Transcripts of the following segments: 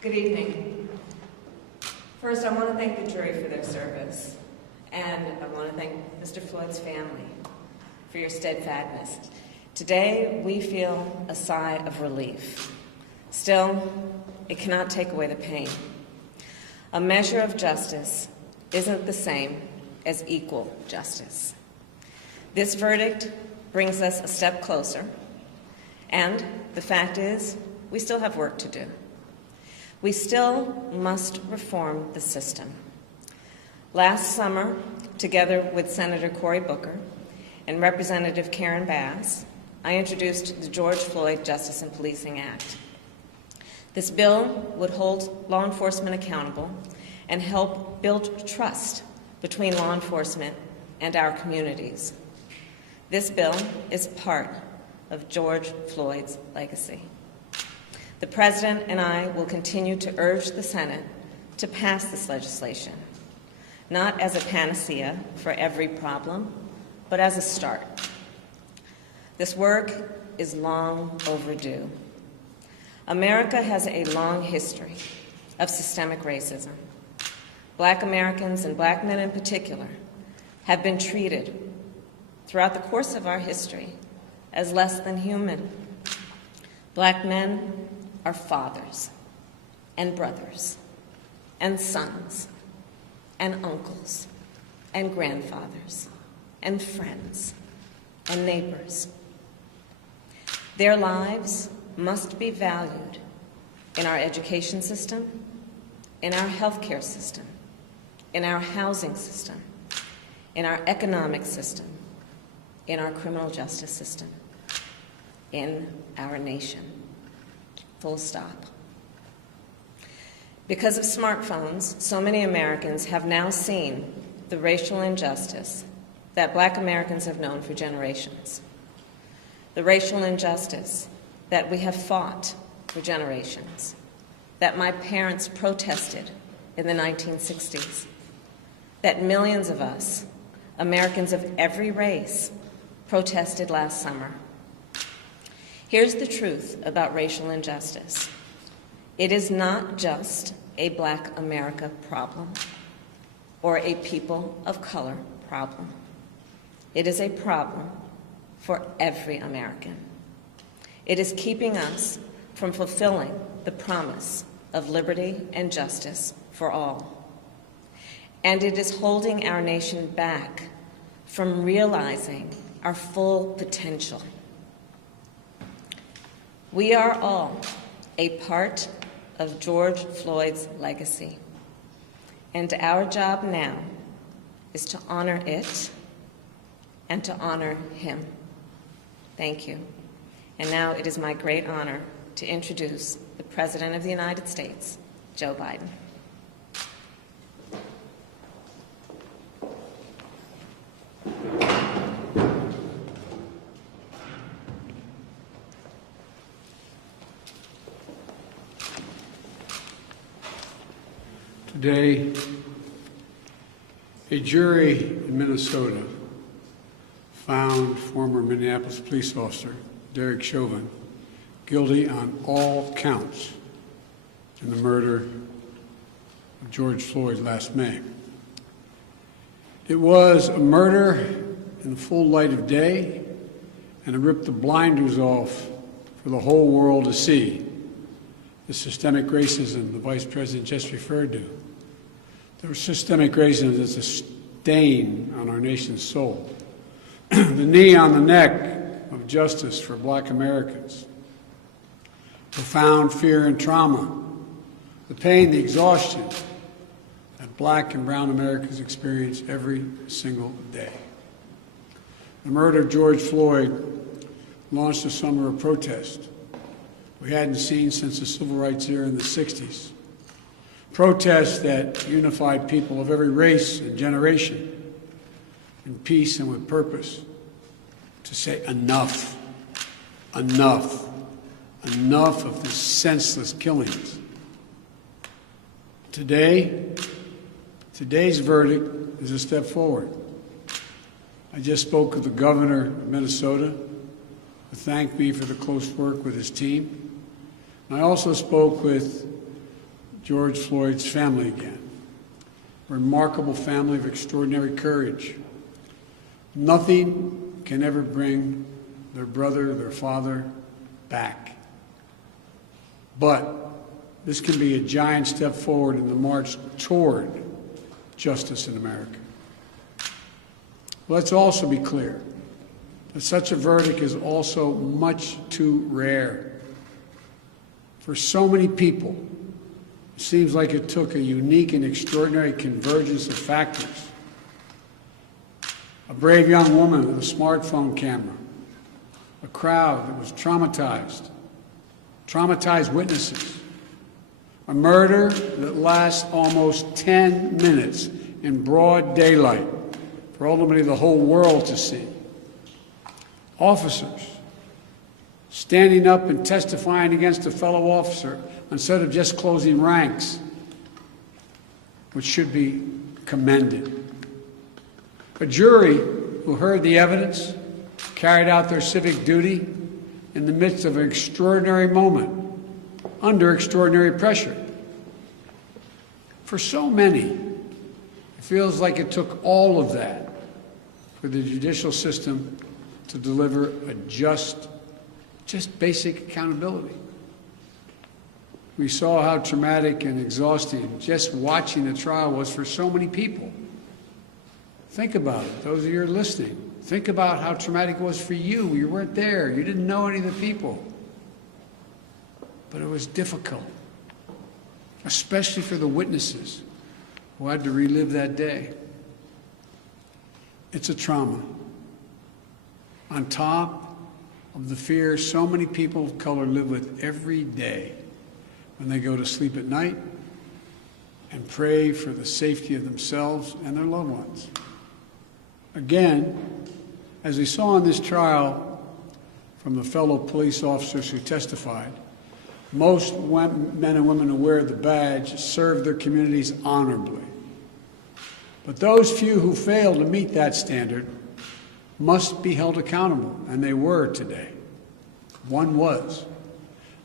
Good evening. First, I want to thank the jury for their service, and I want to thank Mr. Floyd's family for your steadfastness. Today, we feel a sigh of relief. Still, it cannot take away the pain. A measure of justice isn't the same as equal justice. This verdict brings us a step closer, and the fact is, we still have work to do. We still must reform the system. Last summer, together with Senator Cory Booker and Representative Karen Bass, I introduced the George Floyd Justice and Policing Act. This bill would hold law enforcement accountable and help build trust between law enforcement and our communities. This bill is part of George Floyd's legacy. The President and I will continue to urge the Senate to pass this legislation, not as a panacea for every problem, but as a start. This work is long overdue. America has a long history of systemic racism. Black Americans, and Black men in particular, have been treated throughout the course of our history as less than human. Black men are fathers and brothers and sons and uncles and grandfathers and friends and neighbors. Their lives must be valued in our education system, in our healthcare system, in our housing system, in our economic system, in our criminal justice system, in our nation. Full stop. Because of smartphones, so many Americans have now seen the racial injustice that Black Americans have known for generations. The racial injustice that we have fought for generations, that my parents protested in the 1960s, that millions of us, Americans of every race, protested last summer. Here's the truth about racial injustice. It is not just a Black America problem or a people of color problem. It is a problem for every American. It is keeping us from fulfilling the promise of liberty and justice for all. And it is holding our nation back from realizing our full potential. We are all a part of George Floyd's legacy, and our job now is to honor it and to honor him. Thank you. And now it is my great honor to introduce the President of the United States, Joe Biden. Today, a jury in Minnesota found former Minneapolis police officer Derek Chauvin guilty on all counts in the murder of George Floyd last May. It was a murder in the full light of day, and it ripped the blinders off for the whole world to see the systemic racism the Vice President just referred to. The systemic racism is a stain on our nation's soul. The knee on the neck of justice for Black Americans. Profound fear and trauma. The pain, the exhaustion that Black and brown Americans experience every single day. The murder of George Floyd launched a summer of protest we hadn't seen since the civil rights era in the 60s. Protests that unified people of every race and generation in peace and with purpose to say enough, enough, enough of the senseless killings. Today's verdict is a step forward. I just spoke with the governor of Minnesota, who thanked me for the close work with his team. And I also spoke with George Floyd's family again. A remarkable family of extraordinary courage. Nothing can ever bring their brother, their father, back. But this can be a giant step forward in the march toward justice in America. Let's also be clear that such a verdict is also much too rare. For so many people, it seems like it took a unique and extraordinary convergence of factors. A brave young woman with a smartphone camera, a crowd that was traumatized witnesses, a murder that lasts almost 10 minutes in broad daylight for ultimately the whole world to see. Officers standing up and testifying against a fellow officer instead of just closing ranks, which should be commended. A jury who heard the evidence, carried out their civic duty in the midst of an extraordinary moment, under extraordinary pressure. For so many, it feels like it took all of that for the judicial system to deliver a just basic accountability. We saw how traumatic and exhausting just watching the trial was for so many people. Think about it, those of you who are listening. Think about how traumatic it was for you. You weren't there. You didn't know any of the people. But it was difficult, especially for the witnesses who had to relive that day. It's a trauma. On top of the fear so many people of color live with every day when they go to sleep at night and pray for the safety of themselves and their loved ones. Again, as we saw in this trial from the fellow police officers who testified, most men and women who wear the badge serve their communities honorably. But those few who fail to meet that standard must be held accountable, and they were today. One was.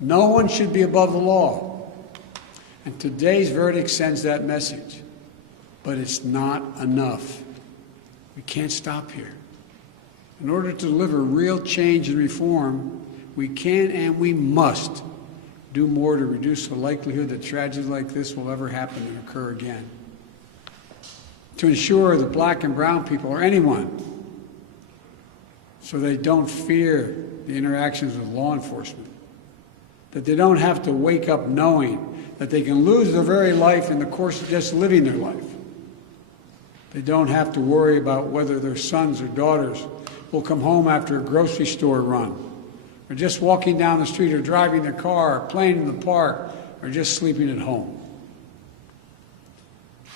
No one should be above the law. And today's verdict sends that message. But it's not enough. We can't stop here. In order to deliver real change and reform, we can and we must do more to reduce the likelihood that tragedies like this will ever happen and occur again. To ensure that black and brown people, or anyone, so they don't fear the interactions with law enforcement, that they don't have to wake up knowing that they can lose their very life in the course of just living their life. They don't have to worry about whether their sons or daughters will come home after a grocery store run, or just walking down the street, or driving their car, or playing in the park, or just sleeping at home.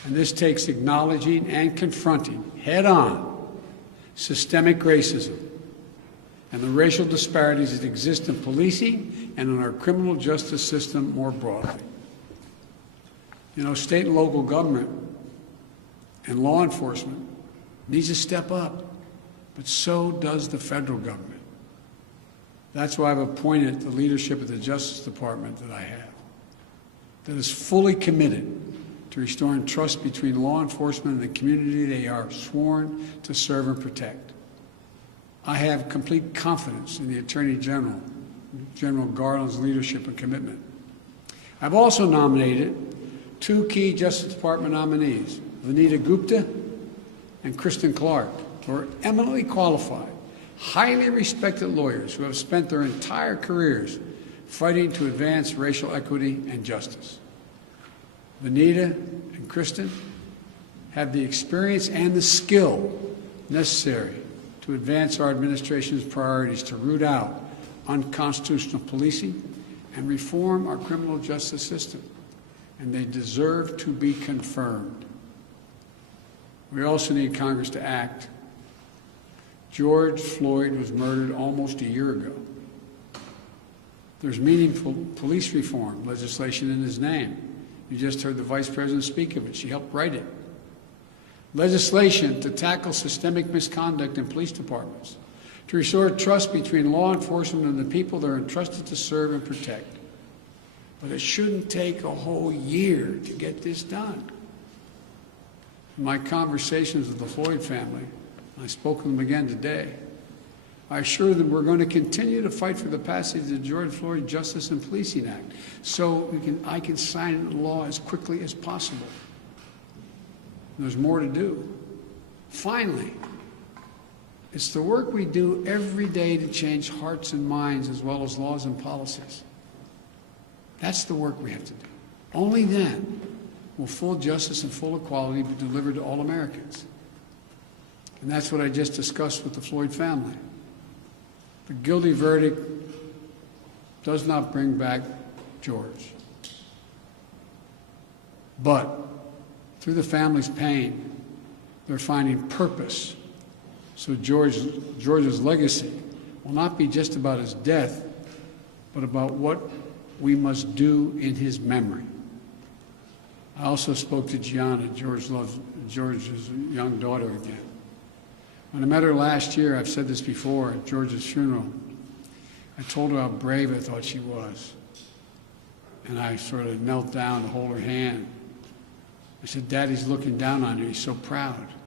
And this takes acknowledging and confronting head-on systemic racism and the racial disparities that exist in policing and in our criminal justice system more broadly. You know, state and local government and law enforcement needs to step up, but so does the federal government. That's why I've appointed the leadership of the Justice Department that I have, that is fully committed to restoring trust between law enforcement and the community they are sworn to serve and protect. I have complete confidence in the Attorney General, General Garland's leadership and commitment. I've also nominated two key Justice Department nominees, Vanita Gupta and Kristen Clark, who are eminently qualified, highly respected lawyers who have spent their entire careers fighting to advance racial equity and justice. Vanita and Kristen have the experience and the skill necessary to advance our administration's priorities to root out unconstitutional policing and reform our criminal justice system, and they deserve to be confirmed. We also need Congress to act. George Floyd was murdered almost a year ago. There's meaningful police reform legislation in his name. You just heard the Vice President speak of it. She helped write it. Legislation to tackle systemic misconduct in police departments, to restore trust between law enforcement and the people they're entrusted to serve and protect. But it shouldn't take a whole year to get this done. In my conversations with the Floyd family, I spoke with them again today, I assure them we're going to continue to fight for the passage of the George Floyd Justice and Policing Act so I can sign into law as quickly as possible. There's more to do. Finally, it's the work we do every day to change hearts and minds as well as laws and policies. That's the work we have to do. Only then will full justice and full equality be delivered to all Americans. And that's what I just discussed with the Floyd family. The guilty verdict does not bring back George. But through the family's pain, they're finding purpose. So George's legacy will not be just about his death, but about what we must do in his memory. I also spoke to Gianna, George's young daughter, again. When I met her last year, I've said this before, at George's funeral, I told her how brave I thought she was. And I sort of knelt down to hold her hand. I said, Daddy's looking down on you. He's so proud.